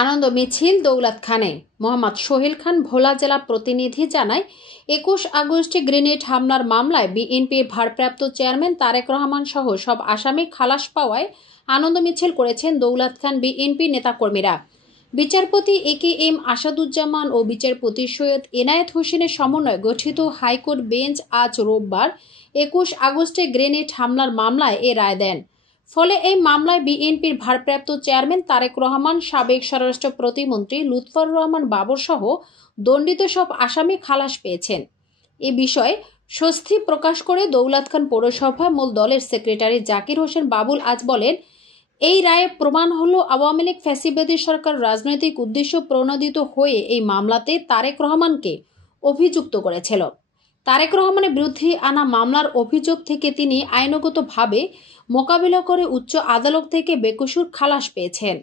আনন্দ মিছিল দৌলতখানে। মোহাম্মদ সোহেল খান ভোলা জেলা প্রতিনিধি জানায়, 21 আগস্টে গ্রেনেড হামলার মামলায় বিএনপির ভারপ্রাপ্ত চেয়ারম্যান তারেক রহমান সহ সব আসামি খালাস পাওয়ায় আনন্দ মিছিল করেছেন দৌলতখান বিএনপি নেতাকর্মীরা। বিচারপতি এ.কে.এম. আসাদুজ্জামান ও বিচারপতি সৈয়দ এনায়েত হোসেনের সমন্বয়ে গঠিত হাইকোর্ট বেঞ্চ আজ রোববার 21 আগস্টে গ্রেনেড হামলার মামলায় এ রায় দেন। ফলে এই মামলায় বিএনপির ভারপ্রাপ্ত চেয়ারম্যান তারেক রহমান, সাবেক স্বরাষ্ট্র প্রতিমন্ত্রী লুৎফর রহমান বাবর সহ দণ্ডিত সব আসামি খালাস পেয়েছেন। এ বিষয়ে স্বস্তি প্রকাশ করে দৌলতখান পৌরসভা মূল দলের সেক্রেটারি জাকির হোসেন বাবুল আজ বলেন, এই রায়ে প্রমাণ হলো আওয়ামী লীগ ফ্যাসিবাদী সরকার রাজনৈতিক উদ্দেশ্য প্রণোদিত হয়ে এই মামলাতে তারেক রহমানকে অভিযুক্ত করেছিল। তারেক রহমানের বিরুদ্ধে আনা মামলার অভিযোগ থেকে তিনি আইনগতভাবে মোকাবিলা করে উচ্চ আদালত থেকে বেকসুর খালাস পেয়েছেন।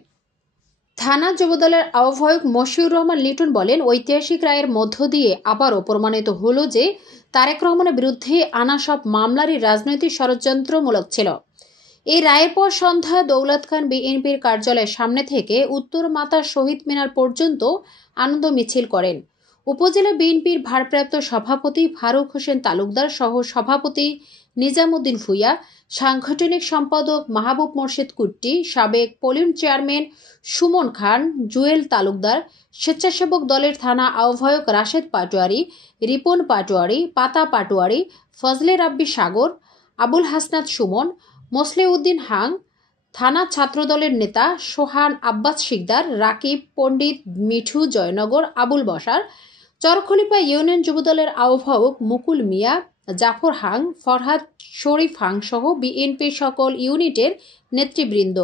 থানা যুবদলের আহ্বায়ক মশিউর রহমান লিটন বলেন, ঐতিহাসিক রায়ের মধ্য দিয়ে আবারও প্রমাণিত হলো যে তারেক রহমানের বিরুদ্ধে আনা সব মামলারই রাজনৈতিক ষড়যন্ত্রমূলক ছিল। এই রায়ের পর সন্ধ্যায় দৌলতখান বিএনপির কার্যালয়ের সামনে থেকে উত্তর মাতা শহীদ মিনার পর্যন্ত আনন্দ মিছিল করেন। উপজেলা বিএনপির ভারপ্রাপ্ত সভাপতি ফারুক হোসেন তালুকদার সহ সভাপতি নিজামুদ্দিন ভূঁইয়া, সাংগঠনিক সম্পাদক মাহবুব মোর্শেদ কুট্টি, সাবেক পোলিং চেয়ারম্যান সুমন খান, জুয়েল তালুকদার, স্বেচ্ছাসেবক দলের থানা আহ্বায়ক রাশেদ পাটোয়ারি, রিপন পাটোয়ারি, পাতা পাটোয়ারি, ফজলে রাব্বি সাগর, আবুল হাসনাত সুমন, মোসলেউদ্দিন হাং, থানা ছাত্রদলের নেতা সোহান আব্বাস শিকদার, রাকিব পণ্ডিত, মিঠু জয়নগর, আবুল বসার, চরখলিপা ইউনিয়ন যুবদলের আহ্বায়ক মুকুল মিয়া, জাফর হাং, ফরহাদ শরীফ হাং সহ বিএনপির সকল ইউনিটের নেতৃবৃন্দ।